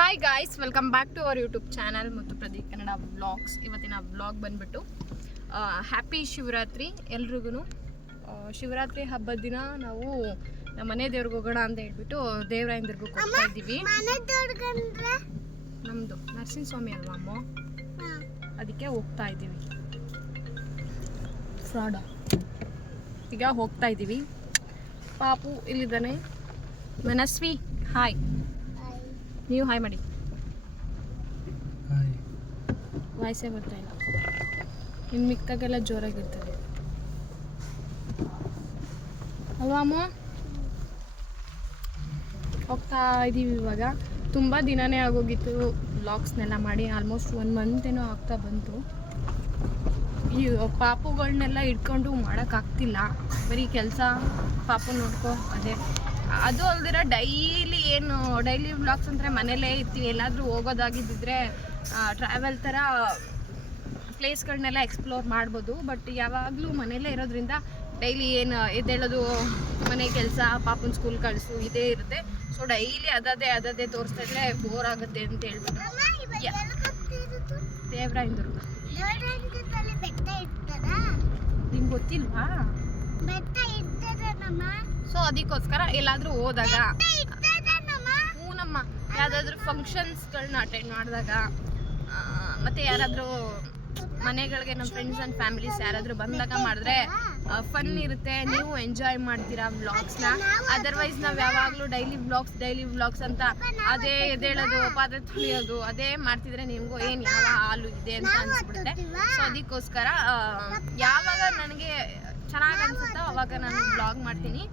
Hi guys, welcome back to our YouTube channel ಮತ್ತು Pradeep Kannada vlogs. ಇವತ್ತಿನ vlog ಬಂದ್ಬಿಟ್ಟು happy Shivaratri ಎಲ್ರಿಗೂ. ಶಿವರಾತ್ರಿ ಹಬ್ಬದ ದಿನ ನಾವು ನಮ್ಮ ಮನೆ ದೇವ್ರಿಗೆ ಹೋಗೋಣ ಅಂತ ಹೇಳ್ಬಿಟ್ಟು ದೇವರಾಯಂದ್ರಿಗೂ ಹೋಗ್ತಾ ಇದ್ದೀವಿ. ನಮ್ಮದು ನರಸಿಂಹಸ್ವಾಮಿ ಅಲ್ವಾ ಅಮ್ಮ, ಅದಕ್ಕೆ ಹೋಗ್ತಾ ಇದ್ದೀವಿ. ಫ್ರಾಡ ಈಗ ಹೋಗ್ತಾ ಇದ್ದೀವಿ. ಪಾಪು ಇಲ್ಲಿದ್ದಾನೆ. ಮನಸ್ವಿ ಹಾಯ್, ನೀವು ಹಾಯ್ ಮಾಡಿ. ವಾಯ್ಸೇ ಬರ್ತಾ ಇಲ್ಲ, ಇನ್ನು ಮಿಕ್ಕಾಗೆಲ್ಲ ಜೋರಾಗಿರ್ತದೆ ಅಲ್ವಾ ಅಮ್ಮ? ಹೋಗ್ತಾ ಇದ್ದೀವಿ ಇವಾಗ. ತುಂಬ ದಿನನೇ ಆಗೋಗಿತ್ತು ವ್ಲಾಗ್ಸ್ನೆಲ್ಲ ಮಾಡಿ. ಆಲ್ಮೋಸ್ಟ್ 1 ಮಂತ್ ಏನೋ ಆಗ್ತಾ ಬಂತು. ಈ ಪಾಪುಗಳನ್ನೆಲ್ಲ ಇಟ್ಕೊಂಡು ಮಾಡೋಕ್ಕಾಗ್ತಿಲ್ಲ. ಬರೀ ಕೆಲಸ, ಪಾಪು ನೋಡ್ಕೊ, ಅದೇ. ಅದು ಅಲ್ದಿರ ಡೈಲಿ ವ್ಲಾಗ್ಸ್ ಅಂದರೆ ಮನೇಲೇ ಇರ್ತೀವಿ. ಎಲ್ಲಾದರೂ ಹೋಗೋದಾಗಿದ್ದಿದ್ರೆ ಟ್ರಾವೆಲ್ ಥರ ಪ್ಲೇಸ್ಗಳನ್ನೆಲ್ಲ ಎಕ್ಸ್ಪ್ಲೋರ್ ಮಾಡ್ಬೋದು. ಬಟ್ ಯಾವಾಗಲೂ ಮನೇಲೇ ಇರೋದ್ರಿಂದ ಡೈಲಿ ಎದ್ದೇಳೋದು, ಮನೆ ಕೆಲಸ, ಪಾಪನ ಸ್ಕೂಲ್ ಕಳಿಸು, ಇದೇ ಇರುತ್ತೆ. ಸೊ ಡೈಲಿ ಅದೇ ತೋರಿಸ್ತಾ ಇದ್ರೆ ಬೋರ್ ಆಗುತ್ತೆ ಅಂತ ಹೇಳ್ಬಿಟ್ಟು ದೇವರಾಯನದುರ್ಗ. ನಿಮ್ಗೆ ಗೊತ್ತಿಲ್ವಾ? ಸೊ ಅದಕ್ಕೋಸ್ಕರ ಎಲ್ಲಾದರೂ ಹೋದಾಗ, ನಮ್ಮ ಯಾವುದಾದ್ರೂ ಫಂಕ್ಷನ್ಸ್ಗಳನ್ನ ಅಟೆಂಡ್ ಮಾಡಿದಾಗ, ಮತ್ತು ಯಾರಾದರೂ ಮನೆಗಳಿಗೆ ನಮ್ಮ ಫ್ರೆಂಡ್ಸ್ ಆ್ಯಂಡ್ ಫ್ಯಾಮಿಲೀಸ್ ಯಾರಾದರೂ ಬಂದಾಗ ಮಾಡಿದ್ರೆ ಫನ್ ಇರುತ್ತೆ. ನೀವು ಎಂಜಾಯ್ ಮಾಡ್ತೀರಾ ವ್ಲಾಗ್ಸ್ನ. ಅದರ್ವೈಸ್ ನಾವು ಯಾವಾಗಲೂ ಡೈಲಿ ವ್ಲಾಗ್ಸ್ ಅಂತ ಅದೇ ಎದ್ದೇಳೋದು, ಪಾತ್ರೆ ತೊಳೆಯೋದು, ಅದೇ ಮಾಡ್ತಿದ್ರೆ ನಿಮಗೂ ಏನು ಯಾವ ಹಾಲು ಇದೆ ಅಂತ ಅನಿಸ್ಬಿಡುತ್ತೆ. ಸೊ ಅದಕ್ಕೋಸ್ಕರ ಯಾವಾಗ ನನಗೆ ಚೆನ್ನಾಗಿ ಅನಿಸುತ್ತೋ ಅವಾಗ ನಾನು ವ್ಲಾಗ್ ಮಾಡ್ತೀನಿ.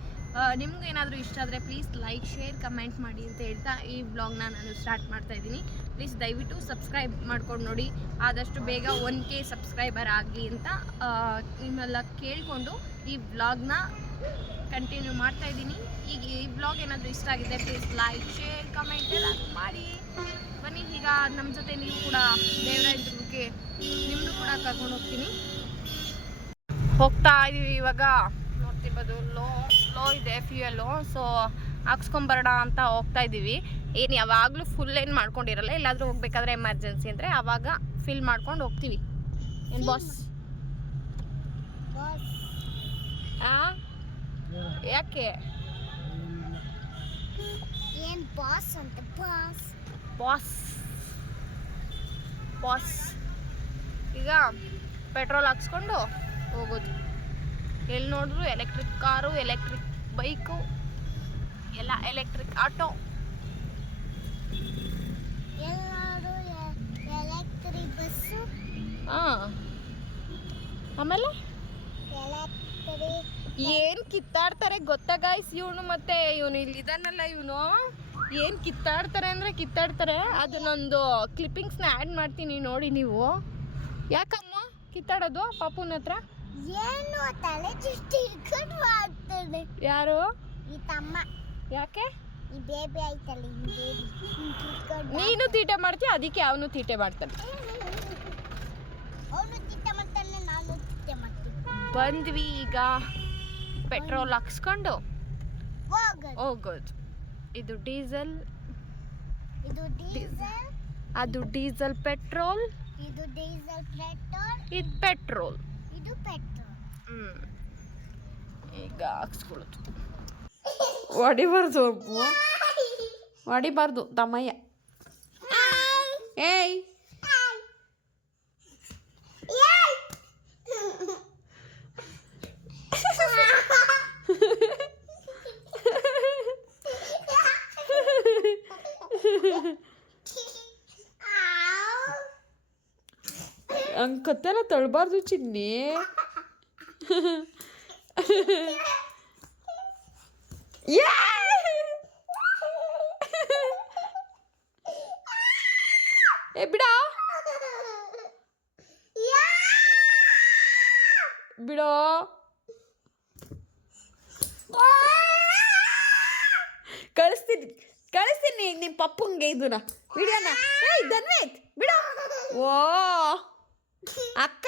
ನಿಮ್ಗೆ ಏನಾದರೂ ಇಷ್ಟ ಆದರೆ ಪ್ಲೀಸ್ ಲೈಕ್, ಶೇರ್, ಕಮೆಂಟ್ ಮಾಡಿ ಅಂತ ಹೇಳ್ತಾ ಈ ವ್ಲಾಗ್ನ ನಾನು ಸ್ಟಾರ್ಟ್ ಮಾಡ್ತಾ ಇದ್ದೀನಿ. ಪ್ಲೀಸ್ ದಯವಿಟ್ಟು ಸಬ್ಸ್ಕ್ರೈಬ್ ಮಾಡ್ಕೊಂಡು ನೋಡಿ. ಆದಷ್ಟು ಬೇಗ 1K ಸಬ್ಸ್ಕ್ರೈಬರ್ ಆಗಲಿ ಅಂತ ನಿಮ್ಮೆಲ್ಲ ಕೇಳಿಕೊಂಡು ಈ ವ್ಲಾಗ್ನ ಕಂಟಿನ್ಯೂ ಮಾಡ್ತಾ ಇದ್ದೀನಿ. ಈಗ ಈ ವ್ಲಾಗ್ ಏನಾದರೂ ಇಷ್ಟ ಆಗಿದೆ ಪ್ಲೀಸ್ ಲೈಕ್, ಶೇರ್, ಕಮೆಂಟ್ ಎಲ್ಲ ಮಾಡಿ. ಬನ್ನಿ, ಈಗ ನಮ್ಮ ಜೊತೆ ನೀವು ಕೂಡ ದೇವರಾಯನದುರ್ಗಕ್ಕೆ ನಿಮ್ಮದು ಕೂಡ ಕರ್ಕೊಂಡು ಹೋಗ್ತೀನಿ. ಹೋಗ್ತಾ ಇದ್ದೀವಿ ಇವಾಗ. ನೋಡ್ತಿರ್ಬೋದು ಲೋ ಇದೆ ಫ್ಯೂಯಲ್ಲು. ಸೊ ಹಾಕ್ಸ್ಕೊಂಬರೋಣ ಅಂತ ಹೋಗ್ತಾ ಇದ್ದೀವಿ. ಏನು ಯಾವಾಗಲೂ ಫುಲ್ ಏನು ಮಾಡ್ಕೊಂಡಿರಲ್ಲ. ಎಲ್ಲಾದರೂ ಹೋಗ್ಬೇಕಾದ್ರೆ ಎಮರ್ಜೆನ್ಸಿ ಅಂದರೆ ಆವಾಗ ಫಿಲ್ ಮಾಡ್ಕೊಂಡು ಹೋಗ್ತೀವಿ. ಏನು ಬಾಸ್? ಯಾಕೆ ಏನು ಬಾಸ್ ಅಂತ? ಬಾಸ್ ಈಗ ಪೆಟ್ರೋಲ್ ಹಾಕ್ಸ್ಕೊಂಡು ಹೋಗೋದು. ಎಲ್ಲಿ ನೋಡಿದ್ರು ಎಲೆಕ್ಟ್ರಿಕ್ ಕಾರು, ಎಲೆಕ್ಟ್ರಿಕ್ ಬೈಕು, ಎಲ್ಲ ಎಲೆಕ್ಟ್ರಿಕ್ ಆಟೋ. Electric bus. ಆಮೇಲೆ ಏನು ಕಿತ್ತಾಡ್ತಾರೆ ಗೊತ್ತಾ ಗಾಯ್ಸ್? ಇವನು ಮತ್ತೆ ಇವನು ಇಲ್ಲಿದ್ದಾನಲ್ಲ, ಇವನು ಏನು ಕಿತ್ತಾಡ್ತಾರೆ ಅಂದರೆ ಕಿತ್ತಾಡ್ತಾರೆ. ಅದನ್ನೊಂದು ಕ್ಲಿಪ್ಪಿಂಗ್ಸ್ನ ಆ್ಯಡ್ ಮಾಡ್ತೀನಿ ನೋಡಿ ನೀವು. ಯಾಕಮ್ಮ ಕಿತ್ತಾಡೋದು ಪಾಪುನ ಹತ್ರ? ಏನು ತಲೆ ದೃಷ್ಟಿ ಇಟ್ಕೊಂಡು ಮಾಡ್ತಾನೆ. ಯಾರು? ಈ ತಮ್ಮ. ಯಾಕೆ? ಈ ಬೇಬಿ ಆಯ್ತಲ್ಲ, ಈ ಬೇಬಿ. ನೀನು ತೀಟೆ ಮಾಡ್ತೀಯ, ಅದಕ್ಕೆ ಅವನು ತೀಟೆ ಮಾಡ್ತಾನೆ. ಅವನು ತೀಟೆ ಮಾಡ್ತಾನೆ, ನಾನು ತೀಟೆ ಮಾಡ್ತೀನಿ. ಬಂದ್ವಿ ಈಗ ಪೆಟ್ರೋಲ್ ಹಾಕ್ಸ್ಕೊಂಡು ಹೋಗೋದು. ಇದು ಡೀಸೆಲ್, ಅದು ಡೀಸೆಲ್ ಪೆಟ್ರೋಲ್, ಇದು ಡೀಸೆಲ್ ಪೆಟ್ರೋಲ್, ಇದು ಪೆಟ್ರೋಲ್, ಇದು ಪೆಟ್ರೋಲ್. ಈಗ ಹಾಕ್ಸ್ಕೊಳ್ಳೋದು. ಹೊಡಿಬಾರ್ದು ತಮ್ಮಯ್ಯ. ಏಯ್ ಹಂಗೆ ಕತ್ತೆಲ್ಲ ತಳ್ಬಾರ್ದು ಚಿನ್ನಿ. ಏ ಬಿಡೋ ಕಳಿಸ್ತೀನಿ ನಿಮ್ಮ ಪಪ್ಪಂಗೆ ಇದನ್ನ ವಿಡಿಯೋನ. ಏಯ್ ಧನ್ವೇತ್ ಬಿಡೋ. ಓ ಅಕ್ಕ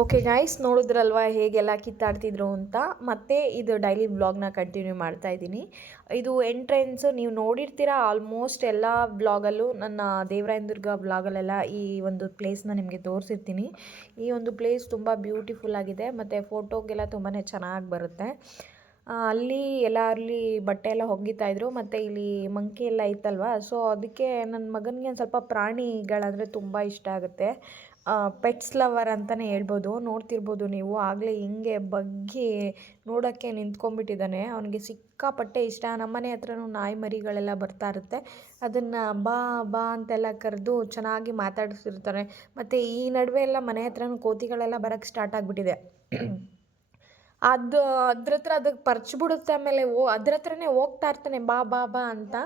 ಓಕೆ ಗಾಯ್ಸ್, ನೋಡಿದ್ರಲ್ವ ಹೇಗೆಲ್ಲ ಕಿತ್ತಾಡ್ತಿದ್ರು ಅಂತ. ಮತ್ತೆ ಇದು ಡೈಲಿ ವ್ಲಾಗ್ನ ಕಂಟಿನ್ಯೂ ಮಾಡ್ತಾ ಇದ್ದೀನಿ. ಇದು ಎಂಟ್ರೆನ್ಸು ನೀವು ನೋಡಿರ್ತೀರ ಆಲ್ಮೋಸ್ಟ್ ಎಲ್ಲ ವ್ಲಾಗಲ್ಲೂ. ನನ್ನ ದೇವರಾಯನದುರ್ಗ ವ್ಲಾಗಲ್ಲೆಲ್ಲ ಈ ಒಂದು ಪ್ಲೇಸ್ನ ನಿಮಗೆ ತೋರಿಸಿರ್ತೀನಿ. ಈ ಒಂದು ಪ್ಲೇಸ್ ತುಂಬ ಬ್ಯೂಟಿಫುಲ್ ಆಗಿದೆ ಮತ್ತು ಫೋಟೋಗೆಲ್ಲ ತುಂಬಾ ಚೆನ್ನಾಗಿ ಬರುತ್ತೆ. ಅಲ್ಲಿ ಬಟ್ಟೆ ಎಲ್ಲ ಒಗಿತಾಯಿದ್ರು ಮತ್ತು ಇಲ್ಲಿ ಮಂಕಿ ಎಲ್ಲ ಇತ್ತಲ್ವ, ಸೊ ಅದಕ್ಕೆ ನನ್ನ ಮಗನಿಗೆ ಒಂದು ಸ್ವಲ್ಪ ಪ್ರಾಣಿಗಳಂದರೆ ತುಂಬ ಇಷ್ಟ ಆಗುತ್ತೆ. ಪೆಟ್ಸ್ ಲವರ್ ಅಂತಲೇ ಹೇಳ್ಬೋದು. ನೋಡ್ತಿರ್ಬೋದು ನೀವು, ಆಗಲೇ ಹಿಂಗೆ ಬಗ್ಗಿ ನೋಡೋಕ್ಕೆ ನಿಂತ್ಕೊಂಡ್ಬಿಟ್ಟಿದ್ದಾನೆ. ಅವನಿಗೆ ಸಿಕ್ಕಾಪಟ್ಟೆ ಇಷ್ಟ. ನಮ್ಮನೆ ಹತ್ರನೂ ನಾಯಿ ಮರಿಗಳೆಲ್ಲ ಬರ್ತಾ ಇರುತ್ತೆ, ಅದನ್ನು ಬಾ ಬಾ ಅಂತೆಲ್ಲ ಕರೆದು ಚೆನ್ನಾಗಿ ಮಾತಾಡಿಸಿರ್ತಾರೆ. ಮತ್ತು ಈ ನಡುವೆ ಎಲ್ಲ ಮನೆ ಹತ್ರನೂ ಕೋತಿಗಳೆಲ್ಲ ಬರೋಕ್ಕೆ ಸ್ಟಾರ್ಟ್ ಆಗಿಬಿಟ್ಟಿದೆ. ಅದ್ರ ಹತ್ರ ಅದಕ್ಕೆ ಪರ್ಚ್ಬಿಡುತ್ತೆ. ಆಮೇಲೆ ಅದ್ರ ಹತ್ರನೇ ಹೋಗ್ತಾ ಇರ್ತಾನೆ, ಬಾ ಬಾ ಬಾ ಅಂತ.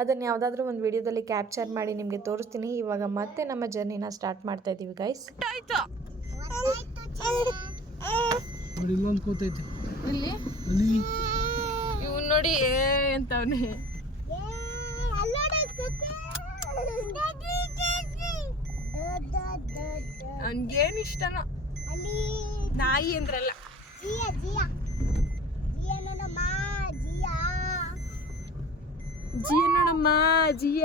ಅದನ್ನು ಯಾವುದಾದ್ರೂ ಒಂದು ವಿಡಿಯೋದಲ್ಲಿ ಕ್ಯಾಪ್ಚರ್ ಮಾಡಿ ನಿಮಗೆ ತೋರಿಸ್ತೀನಿ. ಇವಾಗ ಮತ್ತೆ ನಮ್ಮ ಜರ್ನಿನ ಸ್ಟಾರ್ಟ್ ಮಾಡ್ತಾ ಇದ್ದೀವಿ ಗೈಸ್. ಇಲ್ಲೊಂದು ಕೂತೈತಿ ಇಲ್ಲಿ ಅಲ್ಲಿ ಇವ್ ನೋಡಿ ಅಂತವನೇ. ಅವನ್ಗೇನು ಇಷ್ಟನೋ ನಾಯಿ ಅಂದ್ರಲ್ಲ. ಜಿಯ ನೋಡಮ್ಮ, ಜಿಯ.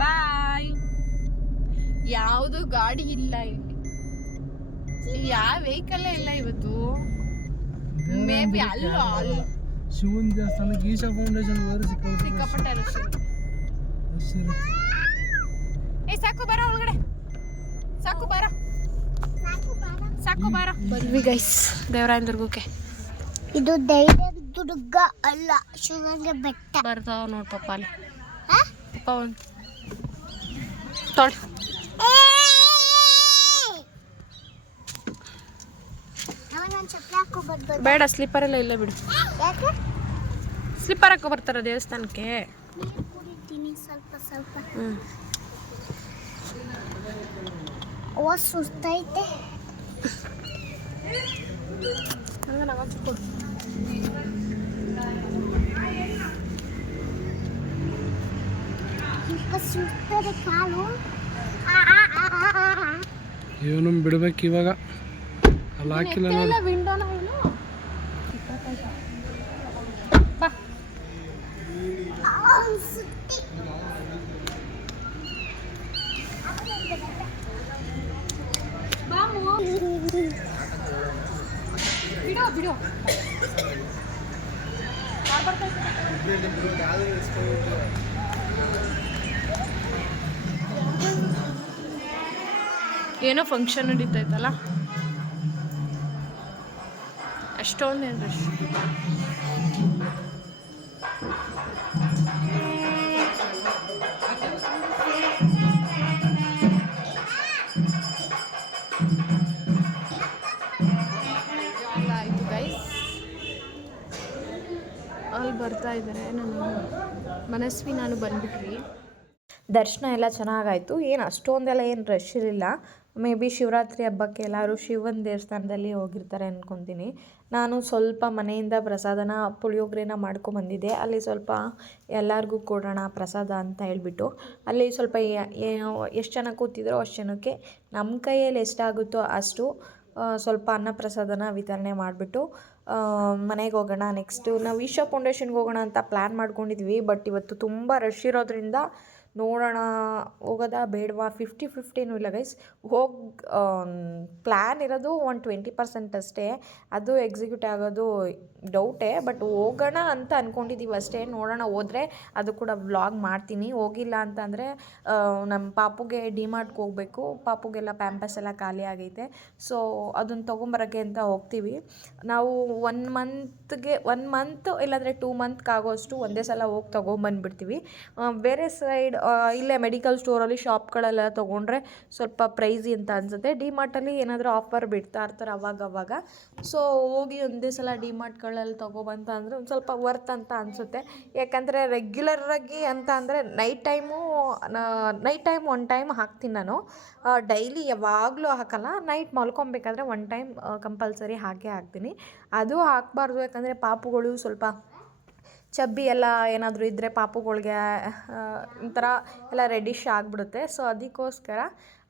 ಬಾಯ್. ಯಾವುದು ಗಾಡಿ ಇಲ್ಲ ಇಲ್ಲಿ, ಯಾವ ವೆಹಿಕಲ್ ಇಲ್ಲ ಇವತ್ತು. ಮೇ ಬಿ ಅಲ್ಲ ಶಿವನ್ ದೇವಸ್ಥಾನಕ್ಕೆ ಈಶಾ ಫೌಂಡೇಶನ್ ಹೋದ್ರೆ ಸಿಕ್ಕಾಪಟ್ಟೆ ರಶ್. ಏ ಸಾಕು ಬರೋ ಒಳಗಡೆ, ಸಾಕು ಬರೋ, ಸಾಕು ಬರೋ. ಬಂದ್ವಿ ಗೈಸ್ ದೇವರಾಯನದುರ್ಗಕ್ಕೆ. ಇದು ದೇವರಾಯನದುರ್ಗ ಅಲ್ಲ, ಶಿವಗಂಗೆ ಬೆಟ್ಟ. ಬರ್ತಾವ ನೋಡ್ ಪಪ್ಪ ಅಲ್ಲಿ. ಪಪ್ಪ ಒಂದು ತೊಳ್. ಬೇಡ, ಸ್ಲಿಪ್ಪರ್ ಎಲ್ಲ ಇಲ್ಲ ಬಿಡು. ಸ್ಲಿಪ್ಪರ್ ಹಾಕೋ ಬರ್ತಾರ ದೇವಸ್ಥಾನಕ್ಕೆ. ಸ್ವಲ್ಪ ಸ್ವಲ್ಪ ಸುಸ್ತೈತೆ. ಸುಸ್ತದೆ ಕಾಲು. ಇವನು ಬಿಡ್ಬೇಕು ಇವಾಗ. ಅಲ್ಲಿ ಹಾಕಿಲ್ಲ ನೋಡಿ. ವಿಂಡೋನ ಬಾ. ಬಿಡೋ ಬಿಡೋ. ಏನೋ ಫಂಕ್ಷನ್ ನಡೀತೈತಲ್ಲ, ಅಷ್ಟೊಂದೇನು ರಶ್. ಆಯಿತು ಗೈಸ್, ಅಲ್ಲಿ ಬರ್ತಾ ಇದ್ದಾರೆ. ನಾನು ಮನಸ್ವಿ ನಾನು ಬಂದ್ಬಿಟ್ವಿ. ದರ್ಶನ ಎಲ್ಲ ಚೆನ್ನಾಗಾಯಿತು. ಏನು ಅಷ್ಟೊಂದೆಲ್ಲ ಏನು ರಶ್ ಇರಲಿಲ್ಲ. ಮೇ ಬಿ ಶಿವರಾತ್ರಿ ಹಬ್ಬಕ್ಕೆ ಎಲ್ಲರೂ ಶಿವನ ದೇವಸ್ಥಾನದಲ್ಲಿ ಹೋಗಿರ್ತಾರೆ ಅಂದ್ಕೊತೀನಿ. ನಾನು ಸ್ವಲ್ಪ ಮನೆಯಿಂದ ಪ್ರಸಾದನ ಪುಳಿಯೋಗರೆನ ಮಾಡ್ಕೊಂಬಂದಿದ್ದೆ. ಅಲ್ಲಿ ಸ್ವಲ್ಪ ಎಲ್ಲರಿಗೂ ಕೊಡೋಣ ಪ್ರಸಾದ ಅಂತ ಹೇಳಿಬಿಟ್ಟು ಅಲ್ಲಿ ಸ್ವಲ್ಪ ಎಷ್ಟು ಜನ ಕೂತಿದ್ರೋ ಅಷ್ಟು ಜನಕ್ಕೆ ನಮ್ಮ ಕೈಯಲ್ಲಿ ಎಷ್ಟಾಗುತ್ತೋ ಅಷ್ಟು ಸ್ವಲ್ಪ ಅನ್ನ ಪ್ರಸಾದನ ವಿತರಣೆ ಮಾಡಿಬಿಟ್ಟು ಮನೆಗೆ ಹೋಗೋಣ. ನೆಕ್ಸ್ಟು ನಾವು ಈಶಾ ಫೌಂಡೇಶನ್ಗೆ ಹೋಗೋಣ ಅಂತ ಪ್ಲ್ಯಾನ್ ಮಾಡ್ಕೊಂಡಿದ್ವಿ. ಬಟ್ ಇವತ್ತು ತುಂಬ ರಶ್ ಇರೋದ್ರಿಂದ ನೋಡೋಣ ಹೋಗೋದಾ ಬೇಡವಾ 50-50 ಇಲ್ಲ ಗೈಸ್. ಪ್ಲ್ಯಾನ್ ಇರೋದು ಒಂದು 20% ಅಷ್ಟೇ, ಅದು ಎಕ್ಸಿಕ್ಯೂಟ್ ಆಗೋದು ಡೌಟೇ. ಬಟ್ ಹೋಗೋಣ ಅಂತ ಅಂದ್ಕೊಂಡಿದ್ದೀವಿ ಅಷ್ಟೇ. ನೋಡೋಣ, ಹೋದರೆ ಅದು ಕೂಡ ವ್ಲಾಗ್ ಮಾಡ್ತೀನಿ. ಹೋಗಿಲ್ಲ ಅಂತಂದರೆ ನಮ್ಮ ಪಾಪುಗೆ ಡಿಮಾರ್ಟ್ಗೆ ಹೋಗಬೇಕು. ಪಾಪುಗೆಲ್ಲ ಪ್ಯಾಂಪಸ್ ಎಲ್ಲ ಖಾಲಿ ಆಗೈತೆ, ಸೊ ಅದನ್ನು ತೊಗೊಂಬರೋಕ್ಕೆ ಅಂತ ಹೋಗ್ತೀವಿ. ನಾವು 1 ಮಂತ್ ಇಲ್ಲಾಂದರೆ 2 ಮಂತ್ಗೆ ಆಗೋಷ್ಟು ಒಂದೇ ಸಲ ಹೋಗಿ ತೊಗೊಂಬಂದ್ಬಿಡ್ತೀವಿ. ಬೇರೆ ಸೈಡ್ ಇಲ್ಲೇ ಮೆಡಿಕಲ್ ಸ್ಟೋರಲ್ಲಿ ಶಾಪ್ಗಳೆಲ್ಲ ತೊಗೊಂಡ್ರೆ ಸ್ವಲ್ಪ ಪ್ರೈಸಿ ಅಂತ ಅನಿಸುತ್ತೆ. ಡಿಮಾರ್ಟಲ್ಲಿ ಏನಾದರೂ ಆಫರ್ ಬಿಡ್ತಾ ಇರ್ತಾರೆ ಅವಾಗವಾಗ. ಸೊ ಹೋಗಿ ಒಂದೇ ಸಲ ಡಿಮಾರ್ಟ್ಗಳಲ್ಲಿ ತೊಗೊಬಂತ ಅಂದರೆ ಒಂದು ಸ್ವಲ್ಪ ವರ್ತ್ ಅಂತ ಅನಿಸುತ್ತೆ. ಯಾಕಂದರೆ ರೆಗ್ಯುಲರಾಗಿ ಅಂತ ಅಂದರೆ ನೈಟ್ ಟೈಮು 1 ಟೈಮ್ ಹಾಕ್ತೀನಿ ನಾನು. ಡೈಲಿ ಯಾವಾಗಲೂ ಹಾಕಲ್ಲ. ನೈಟ್ ಮಲ್ಕೊಬೇಕಾದ್ರೆ 1 ಟೈಮ್ ಕಂಪಲ್ಸರಿ ಹಾಕೇ ಹಾಕ್ತೀನಿ. ಅದು ಹಾಕಬಾರ್ದು, ಯಾಕಂದರೆ ಪಾಪುಗಳು ಸ್ವಲ್ಪ ಚಬ್ಬಿ ಎಲ್ಲ ಏನಾದರೂ ಇದ್ದರೆ ಪಾಪುಗಳಿಗೆ ಒಂಥರ ಎಲ್ಲ ರೆಡಿಶ್ ಆಗಿಬಿಡುತ್ತೆ. ಸೊ ಅದಕ್ಕೋಸ್ಕರ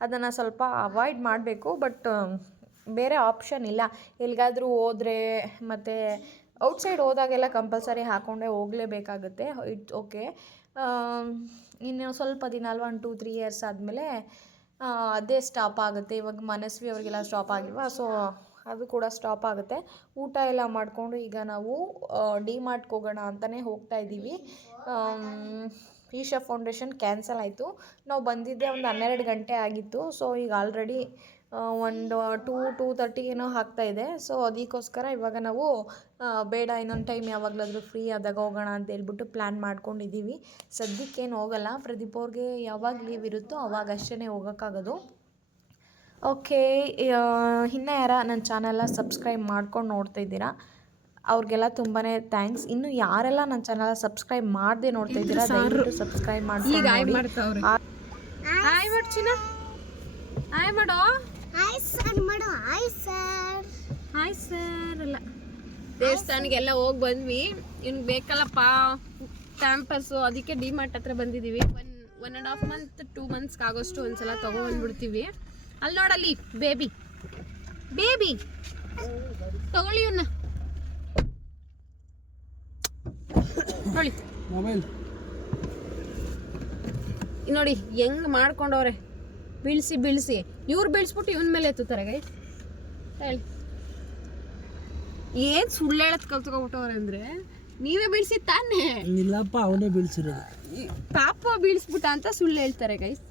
ಅದನ್ನು ಸ್ವಲ್ಪ ಅವಾಯ್ಡ್ ಮಾಡಬೇಕು. ಬಟ್ ಬೇರೆ ಆಪ್ಷನ್ ಇಲ್ಲ. ಎಲ್ಲಿಗಾದರೂ ಹೋದರೆ ಮತ್ತು ಔಟ್ಸೈಡ್ ಹೋದಾಗೆಲ್ಲ ಕಂಪಲ್ಸರಿ ಹಾಕ್ಕೊಂಡೇ ಹೋಗಲೇಬೇಕಾಗುತ್ತೆ. It's okay. ಇನ್ನು ಸ್ವಲ್ಪ ದಿನ ಅಲ್ವಾ, 1-2-3 ಇಯರ್ಸ್ ಆದಮೇಲೆ ಅದೇ ಸ್ಟಾಪ್ ಆಗುತ್ತೆ. ಇವಾಗ ಮನಸ್ವಿ ಅವರಿಗೆಲ್ಲ ಸ್ಟಾಪ್ ಆಗಿಲ್ವಾ, ಸೊ ಅದು ಕೂಡ ಸ್ಟಾಪ್ ಆಗುತ್ತೆ. ಊಟ ಎಲ್ಲ ಮಾಡಿಕೊಂಡು ಈಗ ನಾವು ಡಿಮಾರ್ಟ್ಗೆ ಹೋಗೋಣ ಅಂತಲೇ ಹೋಗ್ತಾ ಇದ್ದೀವಿ. ಈಶಾ ಫೌಂಡೇಶನ್ ಕ್ಯಾನ್ಸಲ್ ಆಯಿತು. ನಾವು ಬಂದಿದ್ದೆ ಒಂದು 12 ಗಂಟೆ ಆಗಿತ್ತು. ಸೊ ಈಗ ಆಲ್ರೆಡಿ ಒಂದು 2-2:30 ಏನೋ ಆಗ್ತಾಯಿದೆ. ಸೊ ಅದಕ್ಕೋಸ್ಕರ ಇವಾಗ ನಾವು ಬೇಡ, ಇನ್ನೊಂದು ಟೈಮ್ ಯಾವಾಗಲಾದರೂ ಫ್ರೀ ಆದಾಗ ಹೋಗೋಣ ಅಂತ ಹೇಳ್ಬಿಟ್ಟು ಪ್ಲ್ಯಾನ್ ಮಾಡ್ಕೊಂಡಿದ್ದೀವಿ. ಸದ್ಯಕ್ಕೇನು ಹೋಗಲ್ಲ. ಪ್ರದೀಪ್ ಅವ್ರಿಗೆ ಯಾವಾಗ ಲೀವ್ ಇರುತ್ತೋ ಅವಾಗಷ್ಟೇ ಹೋಗೋಕ್ಕಾಗೋದು. ಓಕೆ, ಇನ್ನೂ ಯಾರ ನನ್ನ ಚಾನಲ್ನ ಸಬ್ಸ್ಕ್ರೈಬ್ ಮಾಡ್ಕೊಂಡು ನೋಡ್ತಾ ಇದ್ದೀರಾ ಅವ್ರಿಗೆಲ್ಲ ತುಂಬಾ ಥ್ಯಾಂಕ್ಸ್. ಇನ್ನು ಯಾರೆಲ್ಲ ನನ್ನ ಚಾನಲ್ನ ಸಬ್ಸ್ಕ್ರೈಬ್ ಮಾಡದೆ ನೋಡ್ತಾ ಇದ್ದೀರಾ ದಯವಿಟ್ಟು ಸಬ್ಸ್ಕ್ರೈಬ್ ಮಾಡ್ಕೊಂಡು ಹಾಯ್ ಮಾಡು ಚಿನ್ನ, ಹಾಯ್ ಮಾಡು. ಹಾಯ್ ಸರ್ ಮಾಡು. Hi sir. ಹಾಯ್ ಸರ್ ಅಲ್ಲ, ದೇವಸ್ಥಾನಕ್ಕೆಲ್ಲ ಹೋಗಿ ಬಂದ್ವಿ. ಇವ್ನಿಗೆ ಬೇಕಲ್ಲಪ್ಪ ಕ್ಯಾಂಪಸ್ಸು, ಅದಕ್ಕೆ ಡಿಮಾರ್ಟ್ ಹತ್ರ ಬಂದಿದ್ದೀವಿ. 1.5 ಮಂತ್ 2 ಮಂತ್ಸ್ಗೆ ಆಗೋಷ್ಟು ಒಂದ್ಸಲ ತೊಗೊಂಡ್ಬಿಡ್ತೀವಿ. ಅಲ್ಲಿ ನೋಡಲ್ಲಿ ಬೇಬಿ ತಗೊಳ್ಳಿ ಇವನ್ನ, ನೋಡಿ ಮೊಬೈಲ್ ನೋಡಿ ಹೆಂಗ್ ಮಾಡ್ಕೊಂಡವ್ರೆ, ಬೀಳ್ಸಿ ಇವ್ರು ಬೀಳ್ಸ್ಬಿಟ್ಟು ಇವನ್ ಮೇಲೆ ಎತ್ತುತ್ತಾರೆ. ಗೈ ಹೇಳಿ, ಏನ್ ಸುಳ್ಳು ಹೇಳತ್ ಕಲ್ತ್ಕೊಬಿಟ್ಟವ್ರೆ ಅಂದ್ರೆ, ನೀವೇ ಬೀಳ್ಸಿ ತಾನೇ? ಇಲ್ಲಪ್ಪ, ಅವನೇ ಬೀಳ್ಸಿರೋದು. ಪಾಪ ಬೀಳ್ಸ್ಬಿಟ್ಟ ಅಂತ ಸುಳ್ಳು ಹೇಳ್ತಾರೆ ಗೈಸ್.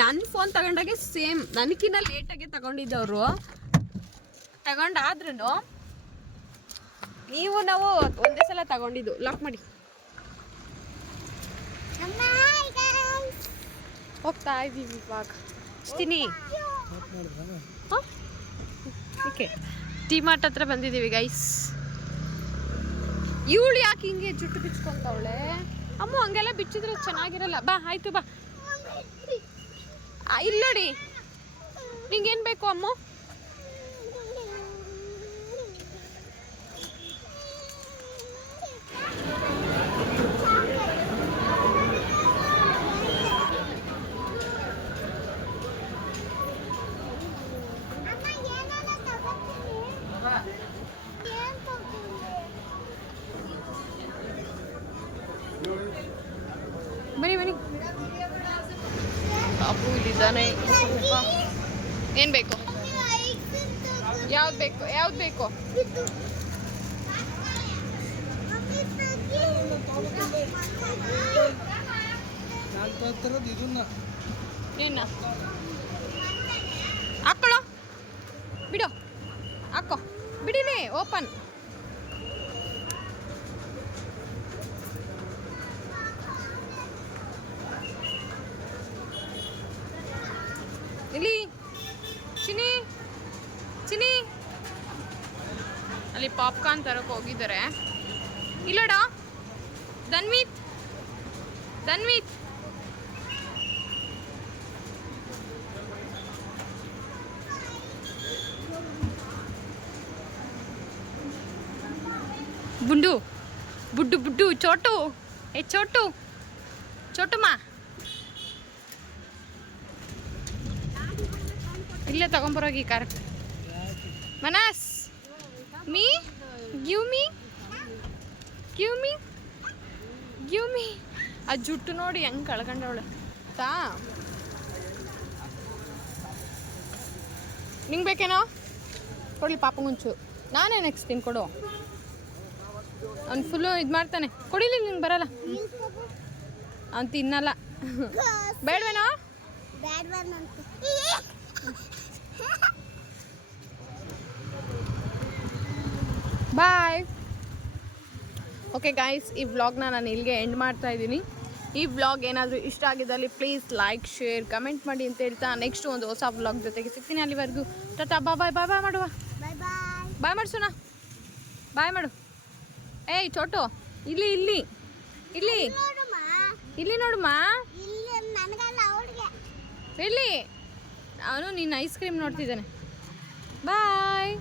ನನ್ನ ಫೋನ್ ತಗೊಂಡಾಗೆ ಸೇಮ್ ನನಗಿನ್ನ ಲೇಟಾಗೆ ತಗೊಂಡಿದ್ದವರು. ತಗೊಂಡಾದ್ರೂ ನಾವು ಒಂದೇ ಸಲ ತಗೊಂಡಿದ್ದು. ಲಾಕ್ ಮಾಡಿ ಹೋಗ್ತಾ ಇದ್ದೀವಿ ಇವಾಗ. ಇಷ್ಟಿನಿ ಓಕೆ, ಡಿಮಾರ್ಟ್ ಹತ್ರ ಬಂದಿದ್ದೀವಿ ಗೈಸ್. ಇವಳು ಯಾಕೆ ಹಿಂಗೆ ಜುಟ್ಟು ಬಿಚ್ಕೊಂತವಳೆ? ಅಮ್ಮ ಹಂಗೆಲ್ಲ ಬಿಚ್ಚಿದ್ರೆ ಚೆನ್ನಾಗಿರಲ್ಲ. ಬಾ ಆಯ್ತು ಬಾ. ಇಲ್ಲಿ ನೋಡಿ, ನಿಂಗೇನು ಬೇಕು ಅಮ್ಮ? ಬನ್ನಿ ಪಾಪು ಇಲ್ಲಿದ್ದಾನೆ. ಏನು ಬೇಕು? ಯಾವ್ದು ಬೇಕು? ಏನ ಹಾಕೊಳ್ಳೋ, ಬಿಡು, ಹಾಕೋ, ಬಿಡಿನಿ. ಓಪನ್ ಇಲ್ಲಿ ಚಿನಿ ಅಲ್ಲಿ ಪಾಪ್ಕಾರ್ನ್ ತರಕ್ಕೆ ಹೋಗಿದ್ದಾರೆ. ಇಲ್ಲೋಡ ಧನ್ವಿತ್ ಬುಡ್ಡು ಚೋಟುಮ್ಮ ಇಲ್ಲೇ ತಗೊಂಬರೋಗಿ ಕಾರ್. ಮನಸ್ ಗಿವ್ ಮೀ ಆ ಜುಟ್ಟು ನೋಡಿ ಹೆಂಗೆ ಕಳ್ಕೊಂಡವಳೆ ತಾ. ನಿಂಗೆ ಬೇಕೇನೋ? ಕೊಡ್ಲಿ ಪಾಪಂಗುಂಚು, ನಾನೇ ನೆಕ್ಸ್ಟ್ ತಿನ್ಕೊಡು. ಅವ್ನು ಫುಲ್ಲು ಇದು ಮಾಡ್ತಾನೆ. ಕೊಡಿಲಿ, ನಿಂಗೆ ಬರಲ್ಲ, ಅವ್ನು ತಿನ್ನಲ್ಲ. ಬೇಡವೇನೋ? ಬಾಯ್. ಓಕೆ ಗಾಯ್ಸ್, ಈ ವ್ಲಾಗ್ನ ನಾನು ಇಲ್ಲಿಗೆ ಎಂಡ್ ಮಾಡ್ತಾ ಇದ್ದೀನಿ. ಈ ವ್ಲಾಗ್ ಏನಾದರೂ ಇಷ್ಟ ಆಗಿದ್ದಲ್ಲಿ ಪ್ಲೀಸ್ ಲೈಕ್, ಶೇರ್, ಕಮೆಂಟ್ ಮಾಡಿ ಅಂತ ಹೇಳ್ತಾ ನೆಕ್ಸ್ಟ್ ಒಂದು ಹೊಸ ವ್ಲಾಗ್ ಜೊತೆಗೆ ಸಿಗ್ತೀನಿ. ಅಲ್ಲಿವರೆಗೂ ಟಾಟಾ, ಬಾಯ್ ಮಾಡುವ. ಬಾಯ್ ಮಾಡಿಸೋಣ, ಬಾಯ್ ಮಾಡು. ಏಯ್ ಚೋಟು, ಇಲ್ಲಿ ನೋಡುಮ್ಮ, ಇಲ್ಲಿ ಅವನು ನಿನ್ನ ಐಸ್ ಕ್ರೀಮ್ ನೋಡ್ತಿದ್ದಾನೆ. ಬಾಯ್.